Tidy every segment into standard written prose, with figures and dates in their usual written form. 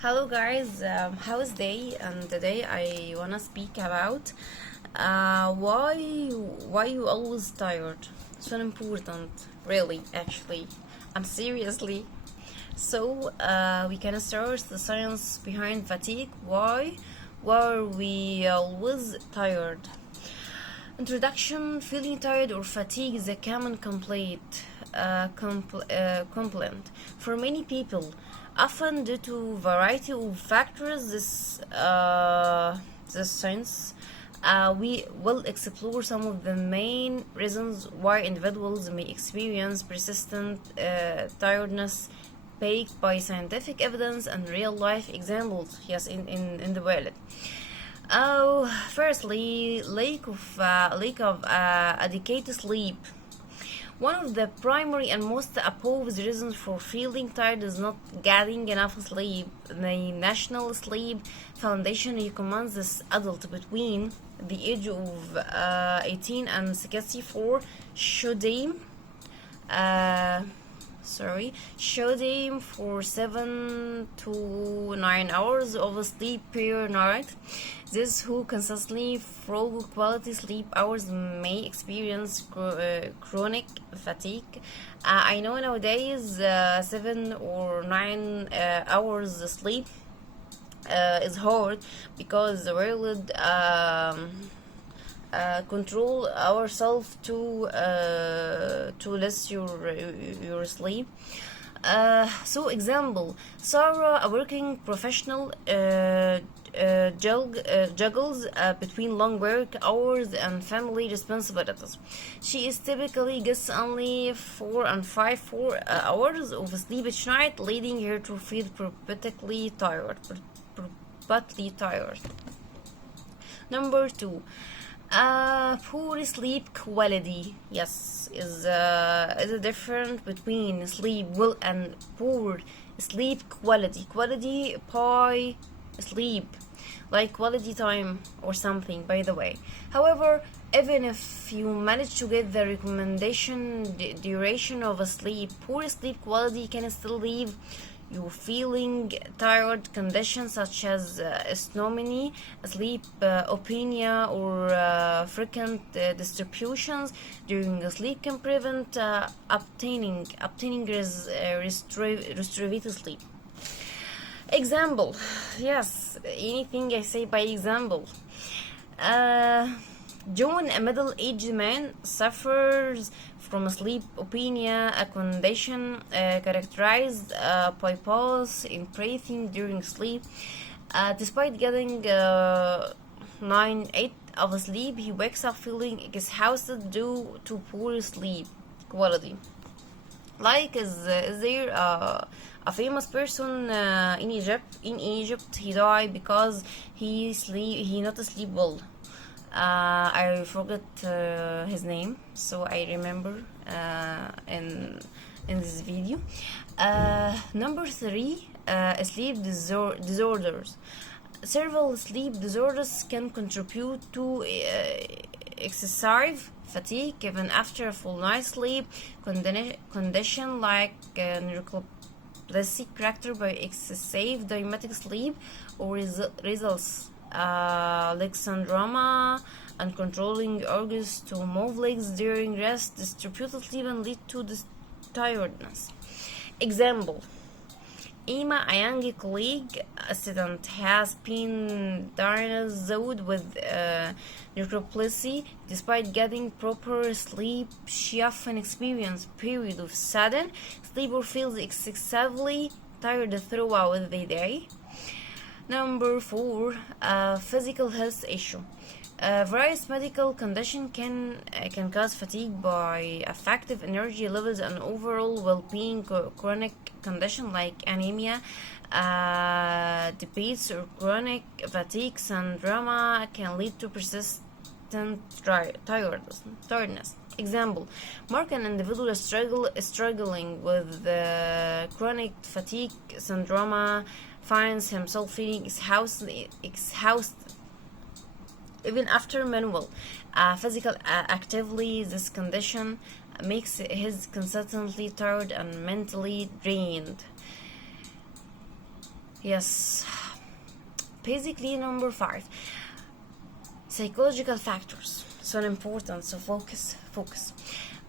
Hello guys, how's day? And today I wanna speak about why you always tired. It's so important, really. Actually, I'm seriously. So we can start the science behind fatigue. Why are we always tired? Introduction: feeling tired or fatigue is a common complaint for many people, often due to variety of factors. This science we will explore some of the main reasons why individuals may experience persistent tiredness, backed by scientific evidence and real life examples, yes, in the world. Oh, firstly, lack of adequate sleep. One of the primary and most opposed reasons for feeling tired is not getting enough sleep. The National Sleep Foundation recommends this adult between the age of 18 and 64 should aim uh, should aim for 7 to 9 hours of sleep per night. Those who consistently forgo quality sleep hours may experience chronic fatigue. I know nowadays 7 or 9 hours sleep is hard because the world control ourselves to less your sleep. So example: Sarah, a working professional, juggles between long work hours and family responsibilities. She is typically gets only 4 hours of sleep each night, leading her to feel perpetually tired. Number two, poor sleep quality. Yes, is a difference between sleep well and poor sleep quality. Quality by sleep, like quality time or something. By the way, however, even if you manage to get the recommendation duration of a sleep, poor sleep quality can still leave you feeling tired. Conditions such as insomnia, sleep apnea, or frequent distributions during sleep can prevent obtaining restorative sleep. Example: yes, anything I say by example. uh, John, a middle-aged man, suffers from sleep apnea, a condition characterized by pause in breathing during sleep. Despite getting 9-8 of sleep, he wakes up feeling exhausted due to poor sleep quality. Like, is there a famous person in Egypt? In Egypt, he died because he not sleep well. I forgot his name, so I remember in this video. Number three, disorders. Several sleep disorders can contribute to excessive fatigue even after a full night's sleep. Condition like narcolepsy, characterized by excessive dramatic sleep, or results leg syndrome, and controlling urges to move legs during rest, distributed sleep, and lead to tiredness. Example: Emma, a young colleague student, has been diagnosed with narcolepsy. Despite getting proper sleep, she often experiences periods of sudden sleep or feels excessively tired throughout the day. Number four, physical health issue. Various medical conditions can cause fatigue by affecting energy levels and overall well-being. Chronic condition like anemia, diabetes, or chronic fatigue syndrome can lead to persistent tiredness. Example: Mark, an individual struggling with chronic fatigue syndrome, finds himself feeling exhausted even after manual physical activity. This condition makes his consistently tired and mentally drained. Yes. Basically, number 5, psychological factors. So important. So focus.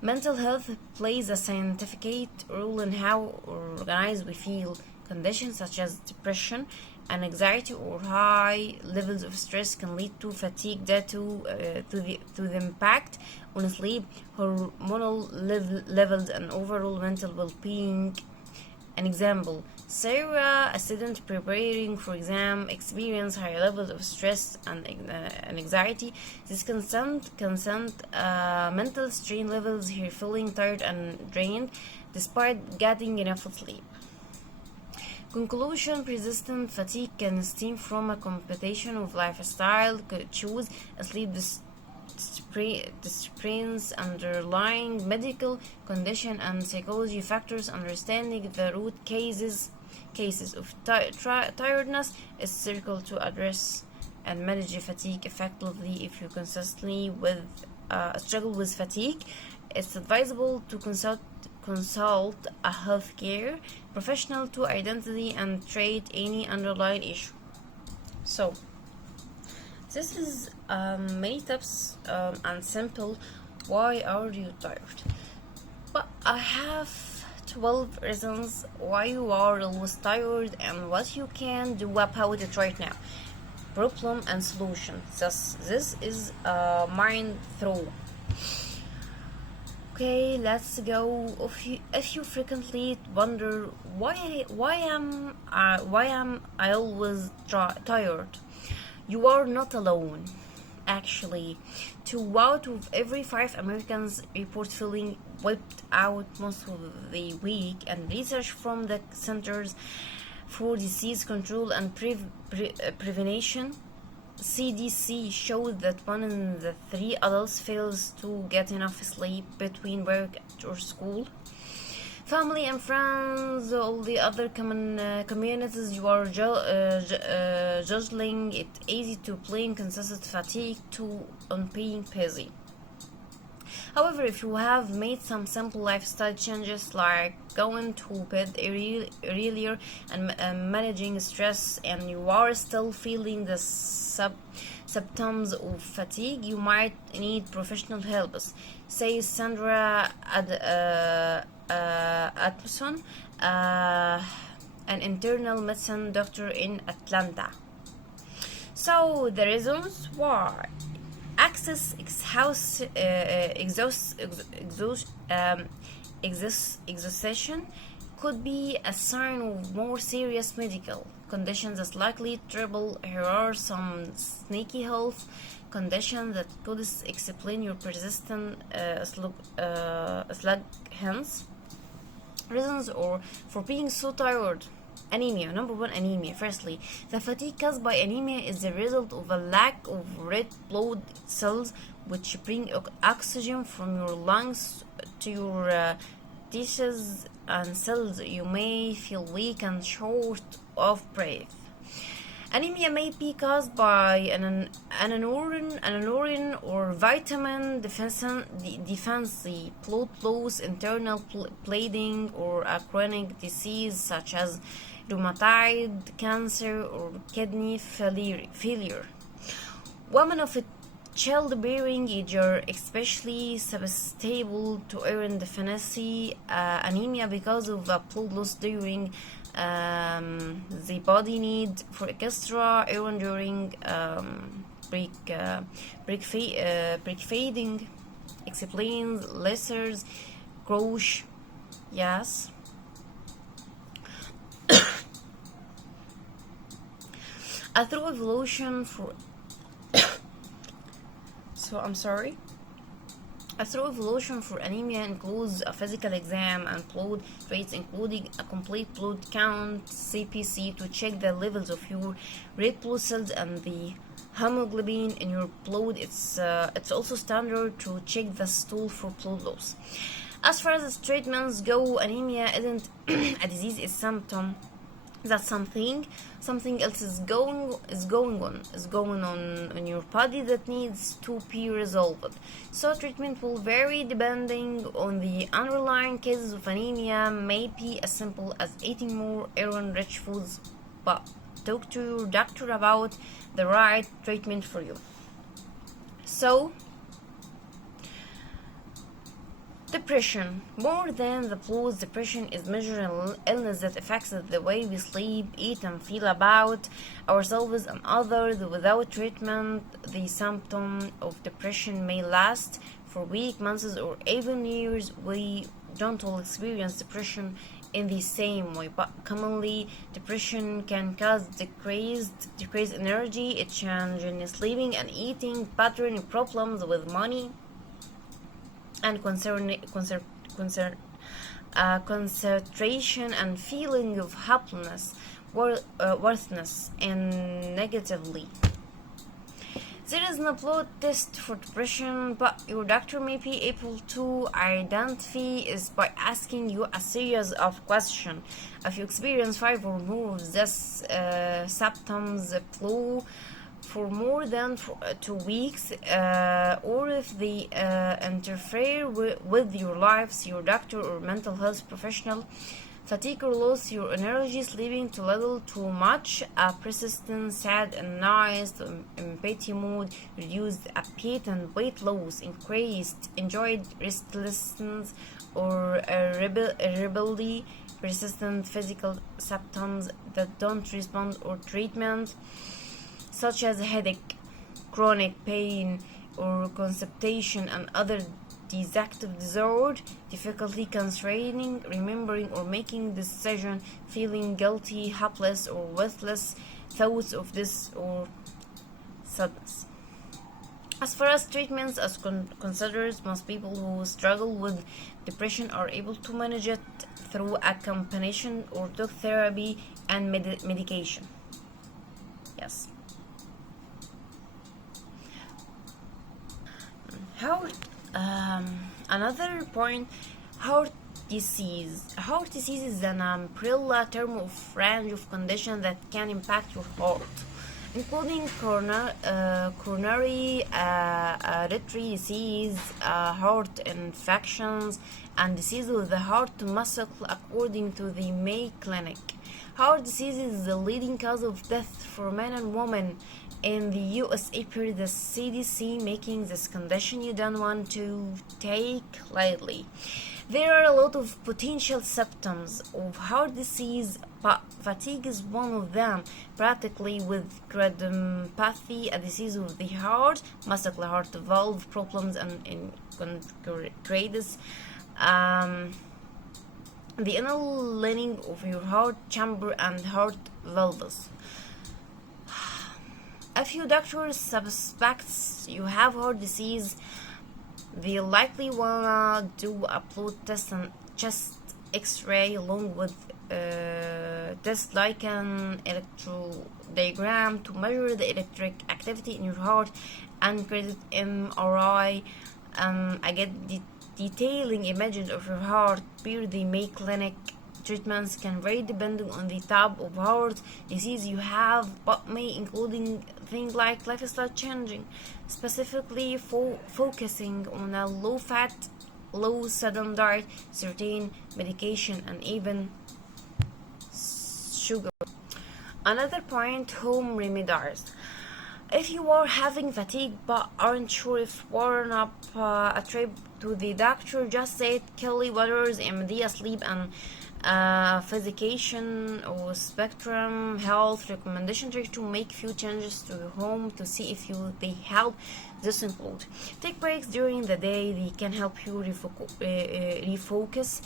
Mental health plays a significant role in how organized we feel. Conditions such as depression and anxiety or high levels of stress can lead to fatigue due to the impact on sleep, hormonal levels, and overall mental well-being. An example: Sarah, a student preparing for exam, experience high levels of stress and anxiety. This constant mental strain levels her feeling tired and drained despite getting enough sleep. Conclusion: persistent fatigue can stem from a combination of lifestyle choose, sleep disciplines, underlying medical condition, and psychology factors. Understanding the root cases of tiredness is critical to address and manage fatigue effectively. If you consistently struggle with fatigue, it's advisable to consult a healthcare professional to identify and treat any underlying issue. So this is many tips and simple. Why are you tired? But I have 12 reasons why you are always tired and what you can do about it right now. Problem and solution. This is mind throw. Okay, let's go. If you frequently wonder why am I always tired, you are not alone. Actually, 2 out of every 5 Americans report feeling wiped out most of the week, and research from the Centers for Disease Control and Prevention (CDC) showed that 1 in 3 adults fails to get enough sleep between work or school. Family and friends, all the other communities you are juggling, it's easy to blame consistent fatigue on being busy. However, if you have made some simple lifestyle changes like going to bed earlier and managing stress, and you are still feeling the symptoms of fatigue, you might need professional help, says Sandra Atkinson, an internal medicine doctor in Atlanta. So the reasons why: excess exhaustion could be a sign of more serious medical conditions that's likely trouble. Here are some sneaky health conditions that could explain your persistent sluggishness. Reasons or for being so tired: anemia. Number 1, anemia. Firstly, the fatigue caused by anemia is the result of a lack of red blood cells, which bring oxygen from your lungs to your tissues and cells. You may feel weak and short of breath. Anemia may be caused by an iron or vitamin deficiency, blood loss, internal bleeding, or a chronic disease such as rheumatoid, cancer, or kidney failure. Women of childbearing age are especially susceptible to iron deficiency anemia because of blood loss during the body need for extra iron during breastfeeding, explains Lessers Grosh. Yes. A through evolution for A thorough evaluation for anemia includes a physical exam and blood traits, including a complete blood count (CBC) to check the levels of your red blood cells and the hemoglobin in your blood. It's also standard to check the stool for blood loss. As far as treatments go, anemia isn't a disease; it's a symptom that something else is going on in your body that needs to be resolved. So treatment will vary depending on the underlying cases of anemia. May be as simple as eating more iron rich foods, but talk to your doctor about the right treatment for you. So, depression. More than the flu, depression is measuring illness that affects the way we sleep, eat, and feel about ourselves and others. Without treatment, the symptom of depression may last for weeks, months, or even years. We don't all experience depression in the same way, but commonly depression can cause decreased energy, a change in sleeping and eating pattern, problems with money, and concentration and feeling of helplessness, worthlessness, and negatively. There is no blood test for depression, but your doctor may be able to identify is by asking you a series of questions. If you experience 5 or more of these symptoms, flu for more than 2 weeks, or if they interfere with your life, see your doctor or mental health professional. Fatigue or loss your energy, sleeping too little, too much, persistent, sad and nice, empathy mood, reduced appetite and weight loss, increased enjoyed restlessness or irritability, persistent physical symptoms that don't respond or treatment, such as headache, chronic pain, or constipation and other digestive disorder, difficulty concentrating, remembering or making decision, feeling guilty, helpless or worthless, thoughts of this or sadness. As far as treatments as considers, most people who struggle with depression are able to manage it through a combination of talk therapy and medication. Yes. Another point, heart disease. Heart disease is an umbrella term of range of conditions that can impact your heart, including coronary artery disease, heart infections, and disease of the heart muscle, according to the Mayo Clinic. Heart disease is the leading cause of death for men and women in the USA per the CDC, making this condition you don't want to take lightly. There are a lot of potential symptoms of heart disease, but fatigue is one of them, practically with cardiomyopathy, a disease of the heart, muscular heart valve problems, and increases the inner lining of your heart chamber and heart valves. If your doctor suspects you have heart disease, they likely wanna do a blood test and chest X-ray along with tests like an electrodiogram to measure the electric activity in your heart, and credit MRI. I get detailing images of your heart per the Mayo Clinic. Treatments can vary depending on the type of heart disease you have, but may including things like lifestyle changing, specifically focusing on a low-fat, low-sodium diet, certain medication, and even sugar. Another point, home remedies. If you are having fatigue but aren't sure if warm up a trip to the doctor, just say Kelly Waters, MD, sleep and physician or Spectrum Health recommendation to make few changes to your home to see if they help. This include take breaks during the day. They can help you refocus.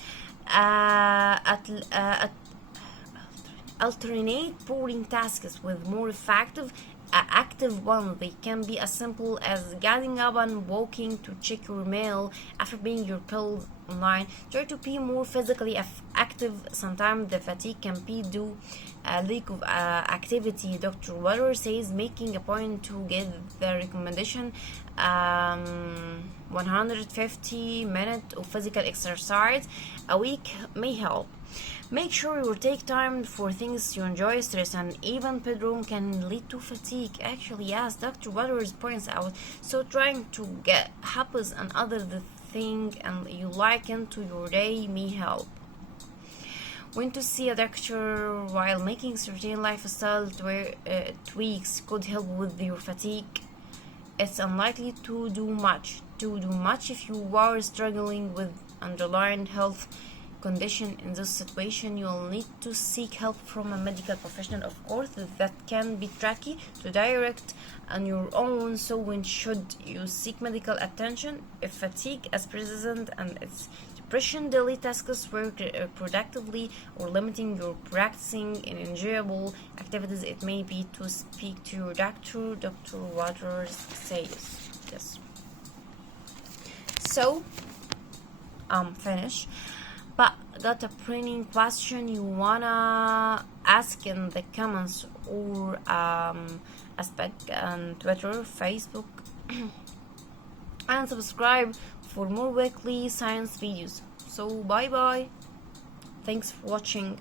Alternate boring tasks with more effective active one. They can be as simple as getting up and walking to check your mail after paying your bill online. Try to be more physically active. Sometimes the fatigue can be due a lack of activity. Dr. Water says making a point to get the recommendation 150 minutes of physical exercise a week may help. Make sure you take time for things you enjoy. Stress and even bedroom can lead to fatigue. Actually, yes, Dr. Waters points out. So trying to get hobbies and other thing and you like into your day may help. When to see a doctor while making certain lifestyle tweaks could help with your fatigue. It's unlikely to do much. If you are struggling with underlying health condition. In this situation, you will need to seek help from a medical professional. Of course, that can be tricky to direct on your own. So when should you seek medical attention? If fatigue is persistent and it's depression, daily tasks work productively, or limiting your practicing in enjoyable activities, it may be to speak to your doctor. Dr. Waters says. Yes. So, I'm finished. But got a burning question you wanna ask in the comments, or aspect on Twitter, Facebook, and subscribe for more weekly science videos. So bye bye. Thanks for watching.